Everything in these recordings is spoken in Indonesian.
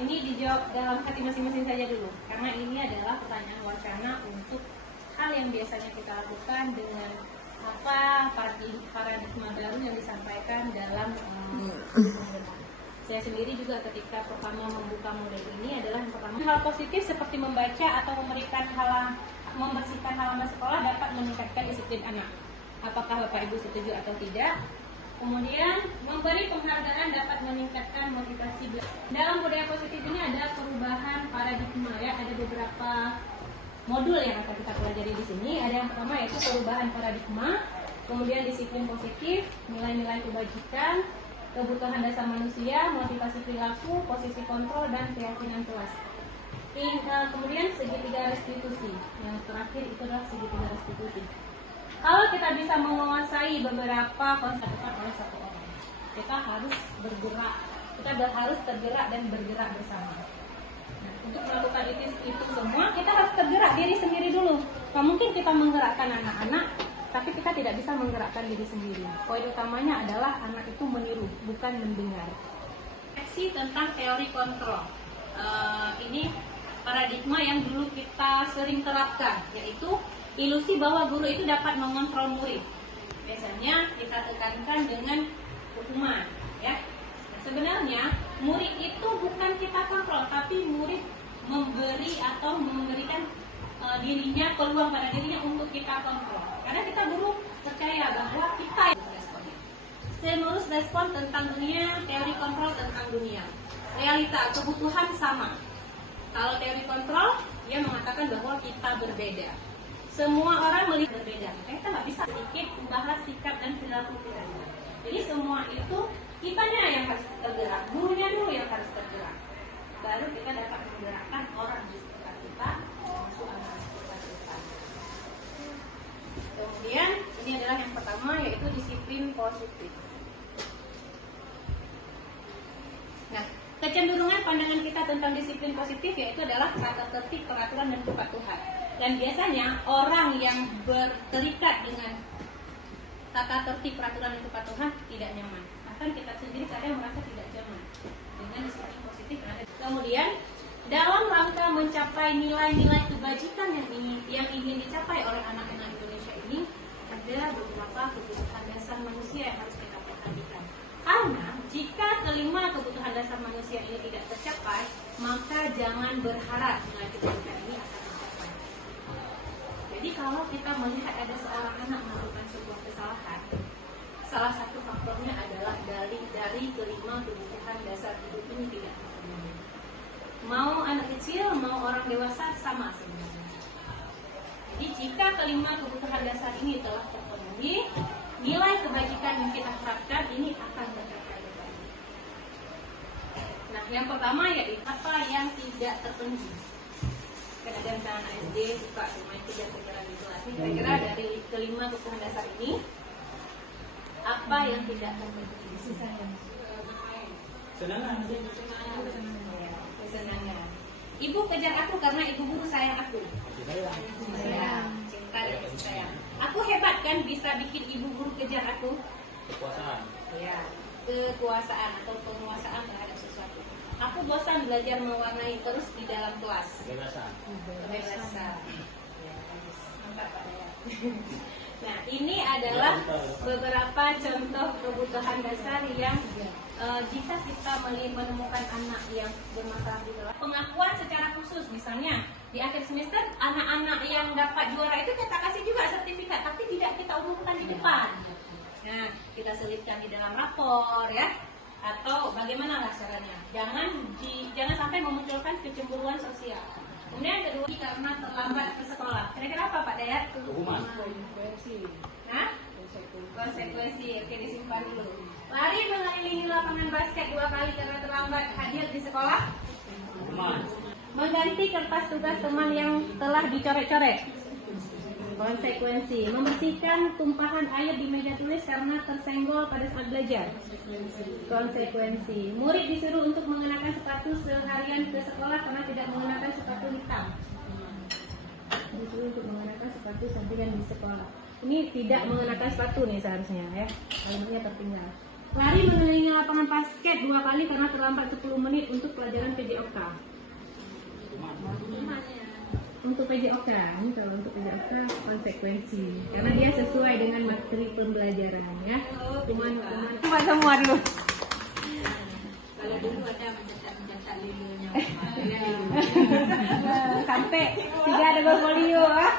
Ini dijawab dalam hati masing-masing saja dulu, karena ini adalah pertanyaan wacana untuk hal yang biasanya kita lakukan dengan apa paradigma baru yang disampaikan dalam saya sendiri juga ketika pertama membuka model ini adalah yang pertama, hal positif seperti membaca atau membersihkan halaman sekolah dapat meningkatkan disiplin anak. Apakah Bapak Ibu setuju atau tidak? Kemudian, memberi penghargaan dapat meningkatkan motivasi belajar. Dalam budaya positif ini ada perubahan paradigma ya, ada beberapa modul yang akan kita pelajari di sini. Ada yang pertama yaitu perubahan paradigma, kemudian disiplin positif, nilai-nilai kebajikan, kebutuhan dasar manusia, motivasi perilaku, posisi kontrol, dan keyakinan kelas. Kemudian segitiga restitusi. Yang terakhir itu adalah segitiga restitusi. Kalau kita bisa menguasai beberapa konsep oleh satu orang, kita harus bergerak, kita harus tergerak dan bergerak bersama. Nah, untuk melakukan itu semua, kita harus tergerak diri sendiri dulu. Nah, mungkin kita menggerakkan anak-anak, tapi kita tidak bisa menggerakkan diri sendiri. Poin utamanya adalah anak itu meniru, bukan mendengar. Seksi tentang teori kontrol. Ini paradigma yang dulu kita sering terapkan, yaitu ilusi bahwa guru itu dapat mengontrol murid. Biasanya kita tekankan dengan hukuman, ya. Nah, sebenarnya murid itu bukan kita kontrol, tapi murid memberi atau memberikan dirinya, peluang pada dirinya untuk kita kontrol. Karena kita guru percaya bahwa kita yang responnya. Stimulus respon tentang dunia, teori kontrol tentang dunia. Realita, kebutuhan sama. Kalau teori kontrol, dia mengatakan bahwa kita berbeda. Semua orang melihat berbeda, kita nggak bisa sedikit membahas sikap dan perilaku kita. Jadi semua itu kitanya yang harus tergerak, gurunya dulu yang harus tergerak. Baru kita dapat menggerakkan orang di sekitar kita, termasuk anak sekitar kita. Kemudian ini adalah yang pertama, yaitu disiplin positif. Nah, kecenderungan pandangan kita tentang disiplin positif yaitu adalah tata tertib, peraturan, dan kepatuhan. Dan biasanya orang yang terikat dengan tata tertib, peraturan, dan kepatuhan tidak nyaman. Bahkan kita sendiri kadang merasa tidak nyaman dengan disiplin positif. Kemudian dalam rangka mencapai nilai-nilai kebajikan yang ingin dicapai oleh anak-anak Indonesia ini, ada beberapa kebutuhan dasar manusia yang harus kita perhatikan. Karena jika kelima kebutuhan dasar manusia ini tidak tercapai, maka jangan berharap dengan kebajikan ini akan tercapai. Jadi kalau kita melihat ada seorang anak melakukan sebuah kesalahan, salah satu faktornya adalah dari kelima kebutuhan dasar hidup ini tidak terpenuhi. Mau anak kecil, mau orang dewasa sama sebenarnya. Jadi jika kelima kebutuhan dasar ini telah terpenuhi, nilai kebajikan yang kita harapkan ini akan tercapai. Nah, yang pertama yaitu apa yang tidak terpenuhi. Kan ada misalnya anak SD suka main kejar-kejaran di kelas. Kira-kira dari kelima kebutuhan dasar ini, apa yang tidak terpenuhi? Kesenangan. Ibu kejar aku karena ibu guru sayang aku. Sayang, cinta dan kasih sayang. Aku hebat kan bisa bikin ibu guru kejar aku. Kekuasaan. Ya, kekuasaan atau penguasaan terhadap sesuatu. Aku bosan belajar mewarnai terus di dalam kelas. Kebebasan. Ya, mantap Pak Daya. Nah, ini adalah beberapa contoh kebutuhan dasar yang jika kita menemukan anak yang bermasalah di kelas. Pengakuan secara khusus, misalnya di akhir semester anak-anak yang dapat juara itu kita kasih juga sertifikat, tapi tidak kita umumkan di depan. Nah, kita selipkan di dalam rapor ya. Atau bagaimana lah caranya? Jangan sampai memunculkan kecemburuan sosial. Kemudian yang kedua, karena terlambat ke sekolah. Kira-kira apa Pak Dayat? Hukuman. Konsekuensi. Oke, disimpan dulu. Lari mengelilingi lapangan basket 2 kali karena terlambat hadir di sekolah. Hukuman. Mengganti kertas tugas teman yang telah dicoret-coret. Konsekuensi. Membersihkan tumpahan air di meja tulis karena tersenggol pada saat belajar. Konsekuensi. Murid disuruh untuk mengenakan sepatu seharian ke sekolah karena tidak mengenakan sepatu hitam. Disuruh untuk mengenakan sepatu seharian di sekolah. Ini tidak mengenakan sepatu nih seharusnya ya. Kalimatnya tertinggal. Lari mengelilingi lapangan basket 2 kali karena terlambat 10 menit untuk pelajaran PJOK. Untuk PJOK, ini kalau untuk PJOK konsekuensi, karena dia sesuai dengan materi pembelajaran ya. Cuma semua dulu. Kalau dulu ada mencetak lilunya. Sampai 3 ada portfolio ah.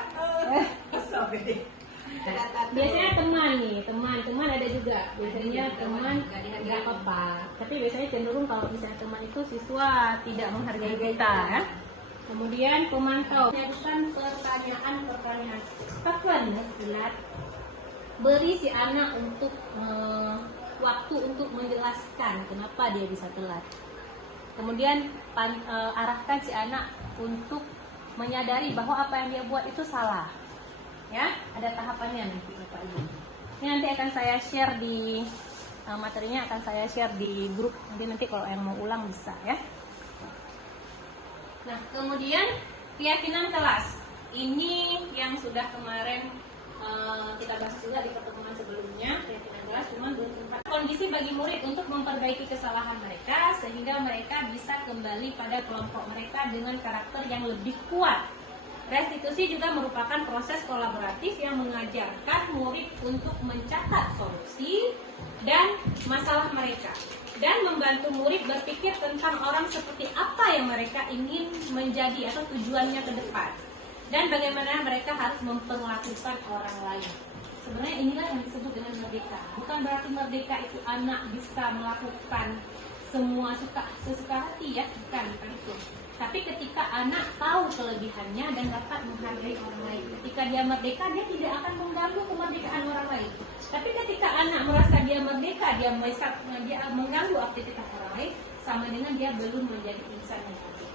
Biasanya teman ada juga. Biasanya teman nggak apa-apa. Tapi biasanya cenderung kalau misalnya teman itu siswa tidak menghargai kita ya. Kemudian pemantau menyajikan pertanyaan. Kapan telat? Beri si anak untuk waktu untuk menjelaskan kenapa dia bisa telat. Kemudian arahkan si anak untuk menyadari bahwa apa yang dia buat itu salah. Ya, ada tahapannya nanti Bapak Ibu. Ini nanti akan saya share di materinya akan saya share di grup. Nanti kalau yang mau ulang bisa ya. Nah, kemudian keyakinan kelas. Ini yang sudah kemarin kita bahas juga di pertemuan sebelumnya, keyakinan kelas, cuma belum sempat. Kondisi bagi murid untuk memperbaiki kesalahan mereka sehingga mereka bisa kembali pada kelompok mereka dengan karakter yang lebih kuat. Restitusi juga merupakan proses kolaboratif yang mengajarkan murid untuk mencatat solusi dan masalah mereka dan membantu murid berpikir tentang orang seperti apa yang mereka ingin menjadi atau tujuannya ke depan dan bagaimana mereka harus memperlakukan orang lain. Sebenarnya inilah yang disebut dengan merdeka. Bukan berarti merdeka itu anak bisa melakukan semua sesuka hati ya, bukan itu. Tapi ketika anak tahu kelebihannya dan dapat menghargai orang lain, ketika dia merdeka, dia tidak akan mengganggu kemerdekaan orang lain. Tapi ketika anak merasa dia merdeka, dia mengganggu aktivitas orang lain, sama dengan dia belum menjadi insan yang adil.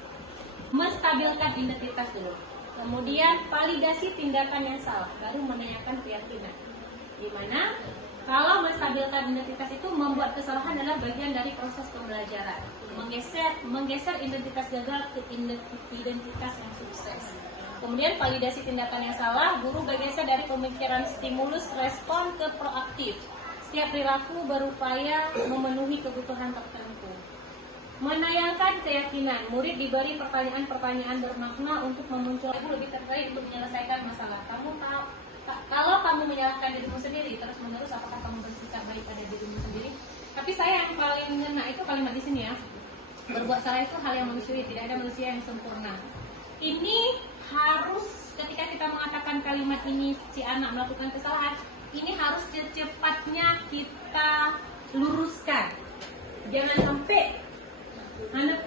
Menstabilkan identitas dulu. Kemudian validasi tindakan yang salah, baru menanyakan keyakinan. Di mana kalau menstabilkan identitas itu membuat kesalahan adalah bagian dari proses pembelajaran. Menggeser identitas gagal ke identitas yang sukses. Kemudian validasi tindakan yang salah, guru bergeser dari pemikiran stimulus respon ke proaktif. Setiap perilaku berupaya memenuhi kebutuhan tertentu. Menayangkan keyakinan, murid diberi pertanyaan-pertanyaan bermakna untuk memunculkan lebih terbaik untuk menyelesaikan masalah. Kalau kamu menyalahkan dirimu sendiri terus-menerus, apakah kamu bersikap baik pada dirimu sendiri? Tapi saya yang paling mengena itu kalimat di sini ya. Berbuat salah itu hal yang manusiawi, tidak ada manusia yang sempurna. Ini harus ketika kita mengatakan kalimat ini si anak melakukan kesalahan, ini harus secepatnya kita luruskan. Jangan sampai anak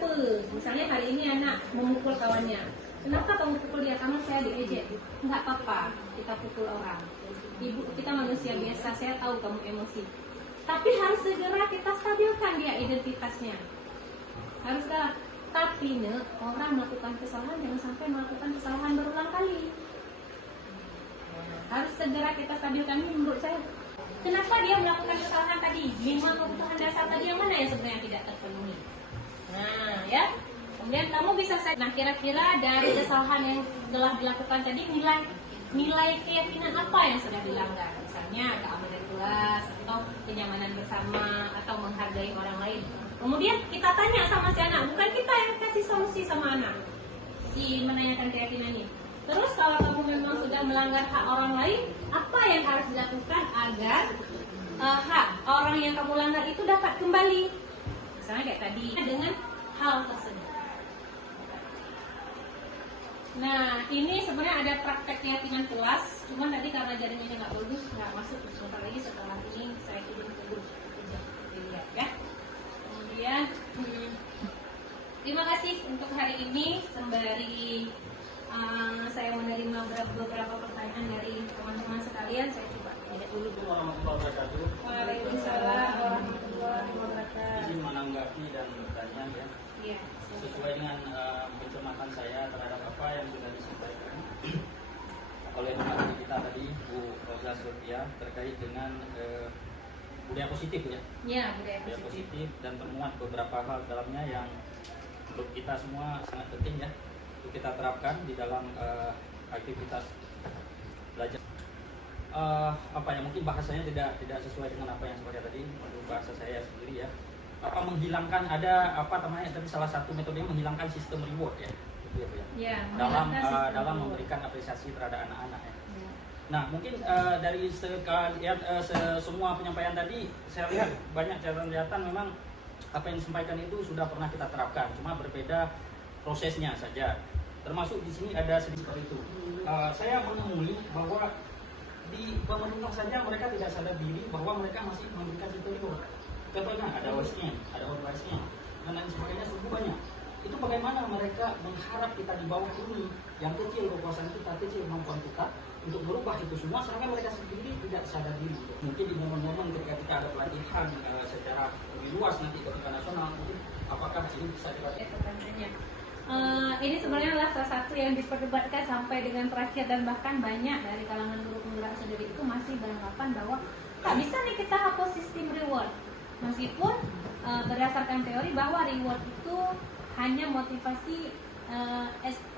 misalnya hari ini anak memukul kawannya. Kenapa kamu pukul dia? Karena saya diejek. Enggak apa-apa, kita pukul orang. Ibu, kita manusia biasa, saya tahu kamu emosi. Tapi harus segera kita stabilkan dia identitasnya. Harus segera. Tapi orang melakukan kesalahan jangan sampai melakukan kesalahan berulang kali. Harus segera kita stabilkan. Ini menurut saya. Kenapa dia melakukan kesalahan tadi? 5 kebutuhan dasar tadi yang mana yang sebenarnya tidak terpenuhi? Nah, ya. Kemudian kamu bisa nah kira-kira dari kesalahan yang telah dilakukan tadi nilai keyakinan apa yang sudah dilanggar? Misalnya keamanan kelas atau kenyamanan bersama atau menghargai orang lain. Kemudian kita tanya sama si anak, bukan kita yang kasih solusi sama anak. Menanyakan keyakinannya. Terus kalau kamu memang sudah melanggar hak orang lain, apa yang harus dilakukan agar hak orang yang kamu langgar itu dapat kembali? Misalnya kayak tadi dengan hal tersebut. Nah, ini sebenarnya ada praktek keyakinan kelas, cuman tadi karena jaringannya nggak bagus, nggak masuk. Sebentar lagi setelah ini saya kirim ke grup, dilihat ya. Kemudian, terima kasih untuk hari ini. Sembari saya menerima beberapa pertanyaan dari teman-teman sekalian, saya coba lihat dulu. Waalaikumsalam warahmatullahi wabarakatuh. Izin menanggapi dan bertanya ya. Iya. Sesuai dengan pencermatan saya terhadap apa yang sudah disampaikan oleh teman kita tadi, Bu Rosa Sofia, terkait dengan budaya positif ya. Ya, Budaya positif dan termuat beberapa hal dalamnya yang untuk kita semua sangat penting ya, untuk kita terapkan di dalam aktivitas belajar. apa ya, mungkin bahasanya tidak sesuai dengan apa yang seperti tadi menurut bahasa saya sendiri ya, apa menghilangkan ada apa namanya tadi salah satu metode menghilangkan sistem reward ya, gitu ya Bu ya, Ya, dalam menghilangkan sistem dalam reward. memberikan apresiasi terhadap anak-anak ya. Ya. Nah mungkin dari semua penyampaian tadi saya lihat banyak catatan memang apa yang disampaikan itu sudah pernah kita terapkan, cuma berbeda prosesnya saja. Termasuk di sini ada sedikit seperti itu. Saya menemui bahwa di pemerintah saja mereka tidak sadar diri bahwa mereka masih memberikan sistem itu. Contohnya ada OS-nya, ada OS-nya, dan lain sebagainya sungguh banyak. Itu bagaimana mereka mengharap kita di bawah ini yang kecil, kekuasaan kita kecil, kemampuan kita untuk merubah itu semua, sedangkan mereka sendiri tidak sadar diri. Mungkin di momen-momen ketika ada pelatihan secara lebih luas nanti ketika nasional, mungkin apakah ini bisa dilakukan? Ini sebenarnya adalah salah satu yang diperdebatkan sampai dengan terakhir, dan bahkan banyak dari kalangan guru penggerak sendiri itu masih beranggapan bahwa tak bisa nih kita hapus sistem reward, meskipun berdasarkan teori bahwa reward itu hanya motivasi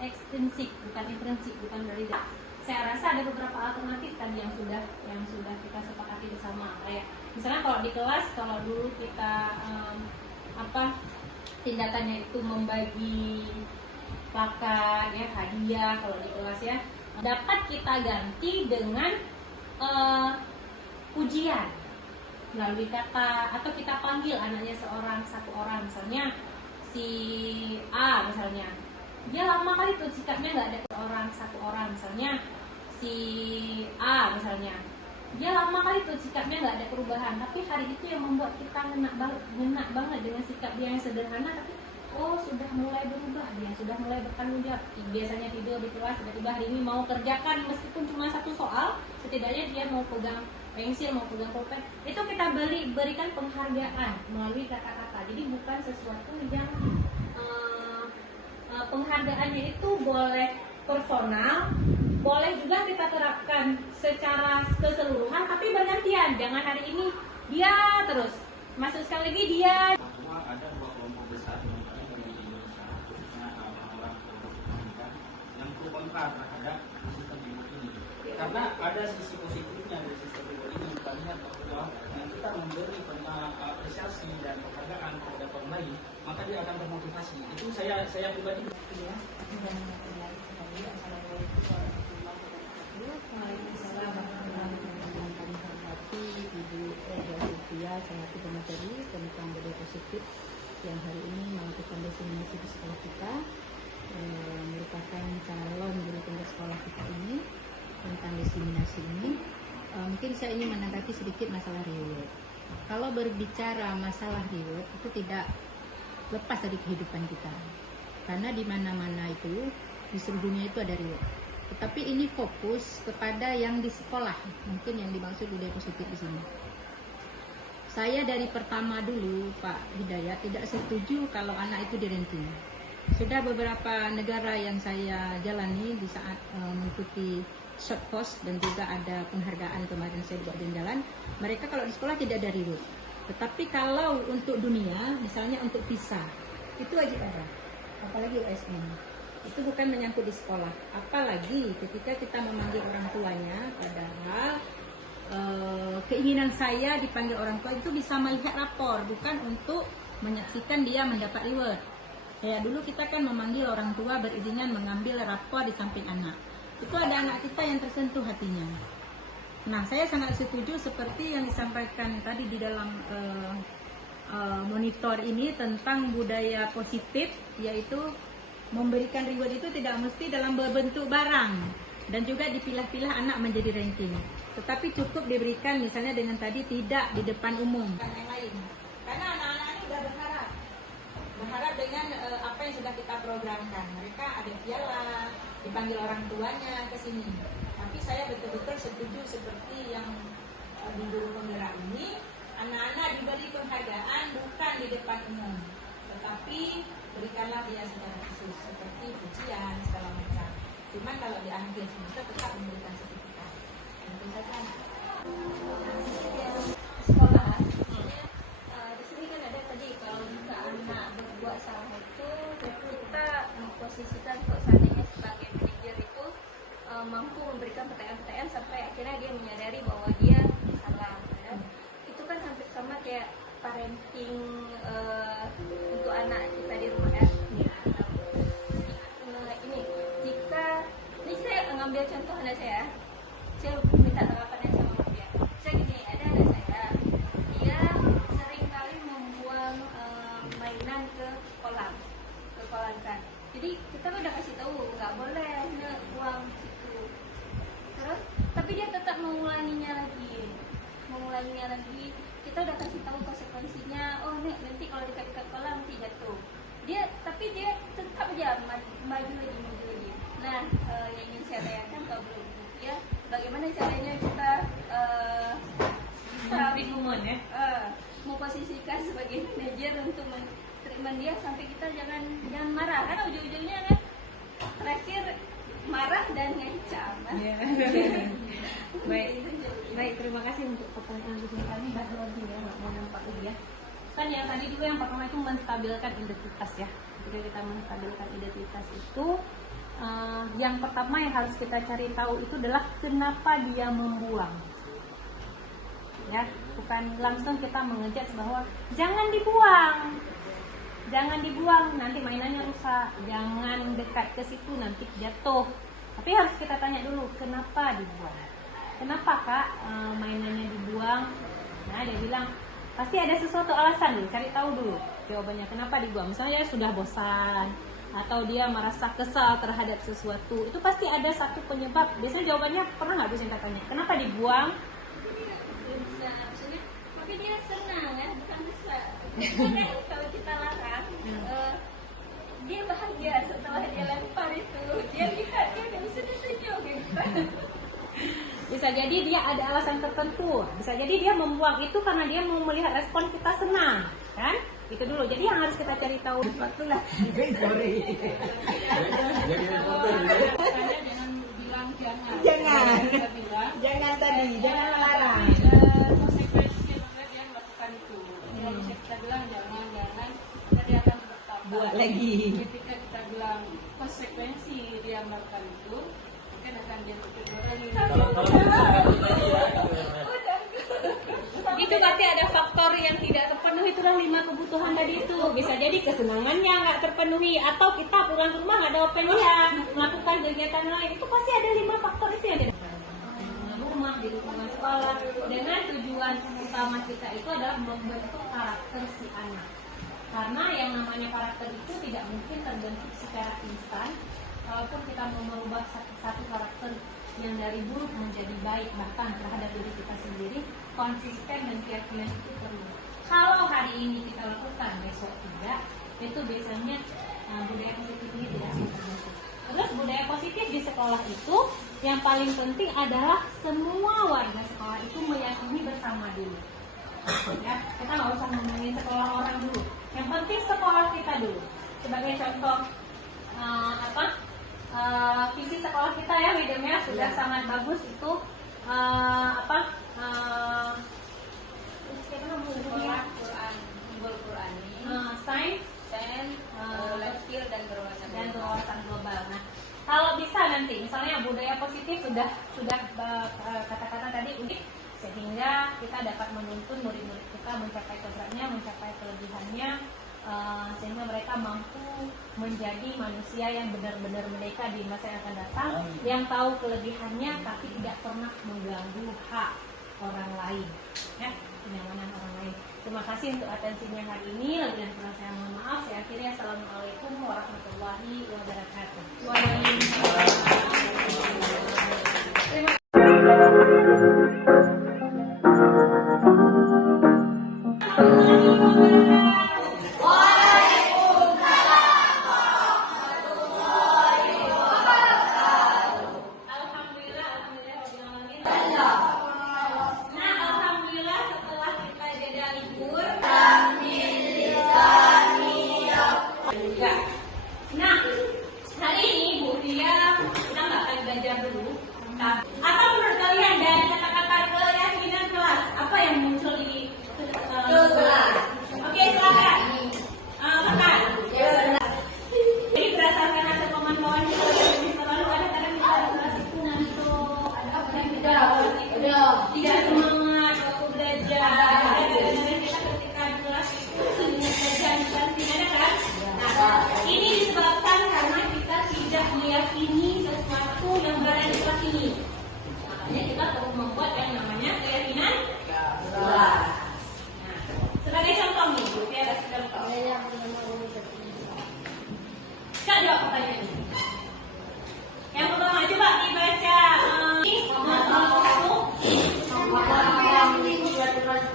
ekstrinsik, bukan intrinsik, bukan dari diri. Saya rasa ada beberapa alternatif tadi yang sudah kita sepakati bersama. Kayak misalnya kalau di kelas, kalau dulu kita tindakannya itu membagi plakat ya, hadiah kalau di kelas ya, dapat kita ganti dengan pujian melalui kata, atau kita panggil anaknya satu orang, misalnya si A misalnya, dia lama kali tuh sikapnya nggak ada satu orang, misalnya si A misalnya, dia lama kali tuh sikapnya nggak ada perubahan, tapi hari itu yang membuat kita ngena banget dengan sikap dia yang sederhana, tapi oh sudah mulai berubah, dia sudah mulai bertanggung jawab. Biasanya tidur di kelas, tiba-tiba hari ini mau kerjakan meskipun cuma satu soal, setidaknya dia mau pegang pensil, mau pegang pulpen, itu kita berikan penghargaan melalui kata-kata. Jadi bukan sesuatu yang penghargaannya itu boleh personal, boleh juga kita terapkan secara keseluruhan, tapi bergantian. Jangan hari ini dia terus, masuk sekali lagi dia. Bahwa ada dua kelompok besar di Indonesia, khususnya orang-orang berpendidikan yang pro kontra terhadap sistem reward ini. Karena ada sisi positifnya dari sistem reward ini, kita lihat bahwa kita memberi apresiasi dan penghargaan kepada orang lain, maka dia akan termotivasi. Itu saya pribadi. Ya, dan Waalaikumsalam warahmatullahi wabarakatuh. Ibu Roja Sylvia selaku pemateri tentang budaya positif yang hari ini melakukan desimasi di sekolah kita, merupakan calon guru penggerak sekolah kita ini tentang diseminasi ini. Mungkin saya ingin menanggapi sedikit masalah reward. Kalau berbicara masalah reward itu tidak lepas dari kehidupan kita, karena di mana-mana itu di seluruh dunia itu ada reward. Tetapi ini fokus kepada yang di sekolah, mungkin yang dimaksud budaya positif di sini. Saya dari pertama dulu Pak Hidayat tidak setuju kalau anak itu di-ranking. Sudah beberapa negara yang saya jalani di saat mengikuti short course dan juga ada penghargaan kemarin saya buat jalan-jalan, mereka kalau di sekolah tidak ada reward. Tetapi kalau untuk dunia, misalnya untuk visa, itu wajib ada, apalagi USN. Itu bukan menyangkut di sekolah. Apalagi ketika kita memanggil orang tuanya, padahal keinginan saya dipanggil orang tua itu bisa melihat rapor, bukan untuk menyaksikan dia mendapat reward. Ya dulu kita kan memanggil orang tua berizinkan mengambil rapor di samping anak. Itu ada anak kita yang tersentuh hatinya. Nah, saya sangat setuju seperti yang disampaikan tadi di dalam monitor ini tentang budaya positif, yaitu memberikan reward itu tidak mesti dalam berbentuk barang, dan juga dipilah-pilah anak menjadi ranking, tetapi cukup diberikan misalnya dengan tadi tidak di depan umum dan yang lain. Karena anak-anak ini sudah berharap dengan apa yang sudah kita programkan. Mereka ada piala, dipanggil orang tuanya ke sini. Tapi saya betul-betul setuju seperti yang di guru penggerak ini, anak-anak diberi penghargaan bukan di depan umum, tetapi berikanlah dia secara khusus seperti pujian segala macam. Cuman kalau di akhir semester tetap memberikan sertifikat. Tentu saja. Sekolah. Di sini kan ada tadi kalau jika anak berbuat salah itu kita memposisikan kok seandainya sebagai manajer itu mampu memberikan pertanyaan-pertanyaan sampai akhirnya dia menyadari lagi, kita udah kasih tahu konsekuensinya. Oh nek, nanti kalau dekat-dekat kolam nanti jatuh. Tapi dia tetap aja maju lagi. Nah, yang ingin saya tanyakan kalau belum ya, bagaimana caranya kita bisa memposisikan sebagai manajer untuk treatment dia sampai kita jangan marah, karena ujung-ujungnya kan terakhir marah dan ngancam. Baik, terima kasih untuk pertanyaan kami. Baru lagi ya, nggak mau nampak lagi ya. Kan yang tadi dulu yang pertama itu menstabilkan identitas ya. Jika kita menstabilkan identitas itu, yang pertama yang harus kita cari tahu itu adalah kenapa dia membuang. Ya, bukan langsung kita mengejek bahwa jangan dibuang, nanti mainannya rusak, jangan dekat ke situ nanti jatuh. Tapi harus kita tanya dulu kenapa dibuang. Kenapa kak mainannya dibuang? Nah dia bilang pasti ada sesuatu alasan nih, cari tahu dulu jawabannya kenapa dibuang. Misalnya sudah bosan atau dia merasa kesal terhadap sesuatu, itu pasti ada satu penyebab. Biasanya jawabannya pernah nggak Bu Sinta tanya kenapa dibuang? Maksudnya, tapi dia senang ya, bukan kesal. Karena kalau kita larang, dia bahagia setelah dia lempar itu. Dia lihat dia udah bisa disenyum gitu. Bisa jadi dia ada alasan tertentu. Bisa jadi dia membuang itu karena dia mau melihat respon kita senang, kan? Itu dulu. Jadi yang harus kita cari tahu. Itulah. Jangan tadi, jangan larang. Konsekuensi yang dia melakukan itu. Kalau kita bilang jangan, maka dia akan bertambah. Buat lagi. Ketika kita bilang konsekuensi dia melakukan itu, mungkin akan dia berpikir lagi. Kalau misalkan tadi ya, Itu berarti ada faktor yang tidak terpenuhi, itulah 5 kebutuhan tadi itu. Bisa jadi kesenangannya nggak terpenuhi, atau kita pulang ke rumah nggak ada open dia melakukan kegiatan lain. Itu pasti ada 5 faktor itu yang rumah, di lingkungan sekolah. Dengan tujuan utama kita itu adalah membentuk karakter si anak. Karena yang namanya karakter itu tidak mungkin terbentuk secara instan. Walaupun kita mau merubah satu karakter yang dari buruk menjadi baik bahkan terhadap diri kita sendiri, konsisten dan keyakinan itu perlu. Kalau hari ini kita lakukan, besok tidak, itu biasanya budaya positif ini tidak terbentuk. Terus budaya positif di sekolah itu yang paling penting adalah semua warga sekolah itu meyakini bersama dulu. Ya, kita nggak usah ngomongin sekolah orang dulu. Yang penting sekolah kita dulu. Sebagai contoh visi sekolah kita ya, mediumnya sudah sangat bagus itu Sekolah Quran, Unggul Qurani, sains life skill dan berwawasan global. Nah, kalau bisa nanti misalnya budaya positif sudah kata-kata tadi unik, sehingga kita dapat menuntun murid-murid kita mencapai kodratnya, mencapai kelebihannya, sehingga mereka mampu menjadi manusia yang benar-benar merdeka di masa yang akan datang, yang tahu kelebihannya tapi tidak pernah mengganggu hak orang lain, ya, kenyamanan orang lain. Terima kasih untuk atensinya hari ini. Lebih dan kurang saya mohon maaf. Saya akhiri. Assalamualaikum warahmatullahi wabarakatuh. Terima Nah, hari ini Bu Ria kita nggak akan belajar dulu. Apa menurut kalian dari kata-kata keyakinan kelas apa yang muncul di kelas? Oke,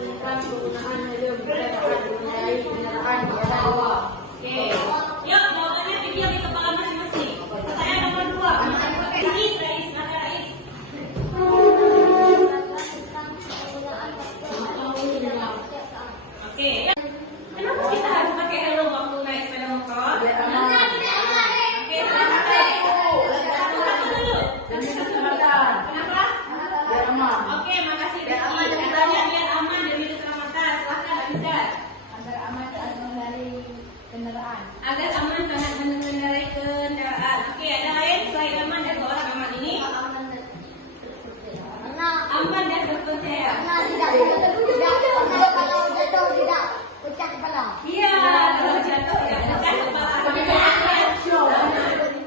tentang penggunaan helm pada saat mengendarai kendaraan berada bawah. Oke. Yuk, jawabannya video di kepala masing-masing. Pertanyaan nomor 2. Rais, maka Rais. Oke. Kenapa kita harus pakai helm waktu naik sepeda motor? Biar aman. Oke, satu-satu dulu. Keselamatan. Kenapa? Biar aman. Oke, makasih Rizky. Katanya biar aman demi keselamatan. Silahkan Abiza. Agar aman saat mengendarai kendaraan. Agar aman saat mengendarai kendaraan. Oke, ada lain selain aman dan dua orang aman ini? Aman dan terpercaya. Iya, kalau jatuh ya pecah kepala.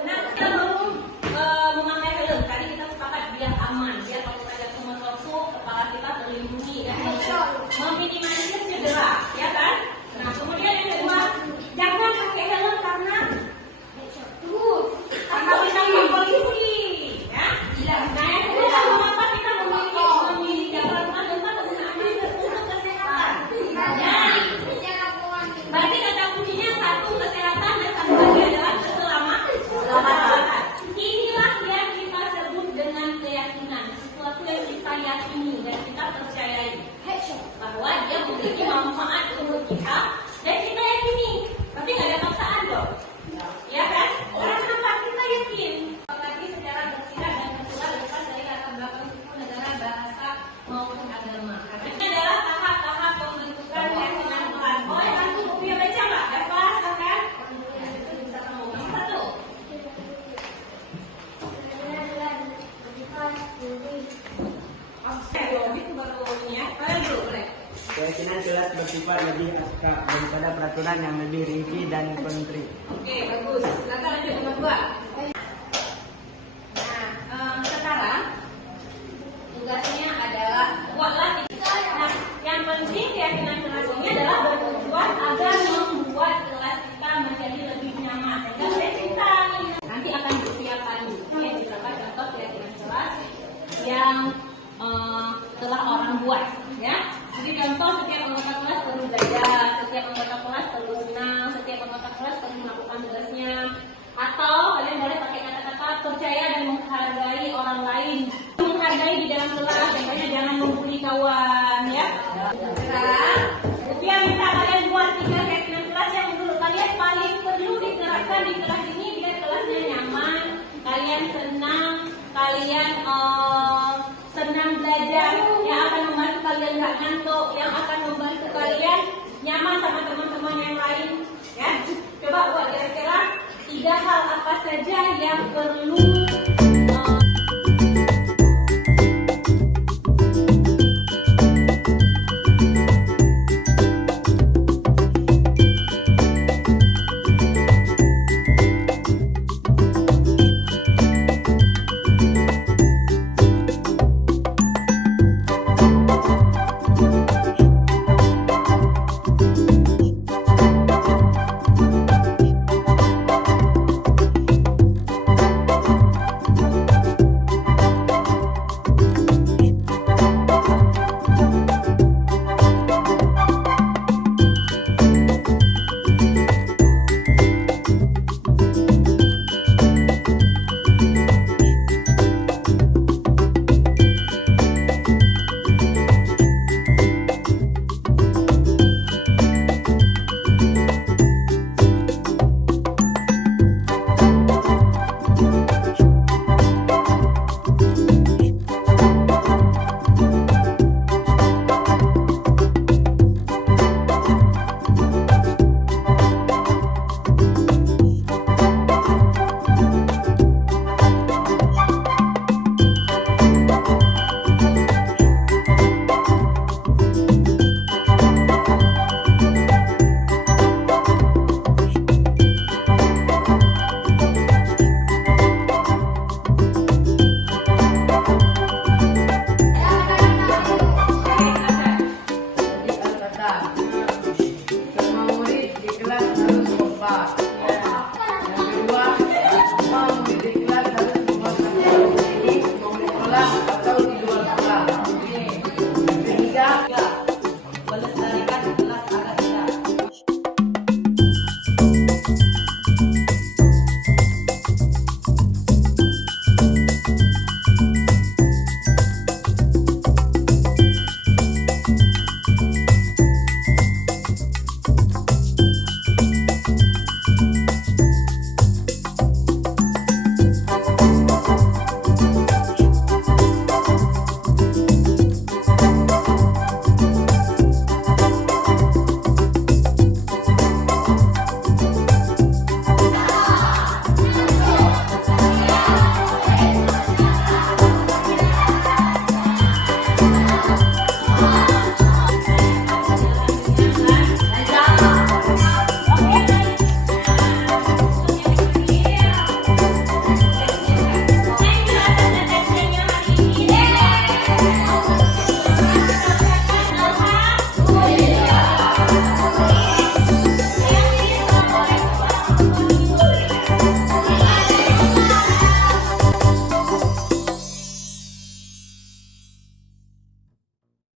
Nah, kita mau memakai helm. Tadi kita sepakat biar aman, biar kalau ada suatu kepala kita terlindungi dan meminimalisir cedera, ya kan? Nah, kemudian yang kedua, jangan pakai helm karena kita polisi, ya. Nah, yang kedua, mengapa kita memiliki aturan tentang penggunaan masker untuk kesehatan? Ya. Berarti kata kuncinya satu kesehatan dan satu lagi adalah keselamatan. Inilah yang kita sebut dengan keyakinan, sesuatu yang kita yakini dan kita percayai bahwa dia memiliki manfaat untuk kita dan kita yakini. Tapi nggak ada paksaan dong, ya kan? Orang kenapa kita yakin? Apalagi secara bersifat dan tertular lepas dari latar belakang suku, negara, bahasa maupun agama. Karena ini adalah tahap-tahap pembentukan keyakinan kelas. Oh, yang satu dia baca nggak? Eva, silakan. Nomor 1. Oke, itu baru ini ya. Kalian dulu boleh. Keyakinan jelas bersifat lebih abstrak daripada peraturan yang lebih rinci dan konkret. Oke, bagus. Silakan lanjut nomor 2. Nah, sekarang tugasnya adalah buatlah. Nah, yang penting keyakinan kelas ini adalah bertujuan agar membuat kelas kita menjadi lebih nyaman. Sehingga saya cerita nanti akan disiapkan ya, beberapa contoh keyakinan kelas yang telah orang buat, ya. Jadi contoh setiap anggota kelas perlu belajar, setiap anggota kelas perlu senang, setiap anggota kelas perlu melakukan tugasnya. Atau kalian boleh pakai kata-kata percaya dan menghargai orang lain, menghargai di dalam kelas, contohnya jangan membuli kawan, ya. Sekarang, Sofia minta kalian buat 3 keyakinan kelas yang menurut kalian paling perlu diterapkan di kelas ini biar kelasnya nyaman, kalian senang, kalian senang belajar, yang akan membantu kalian nggak ngantuk, yang akan membantu kalian nyaman sama teman-teman yang lain, ya. Coba buat kira-kira 3 hal apa saja yang perlu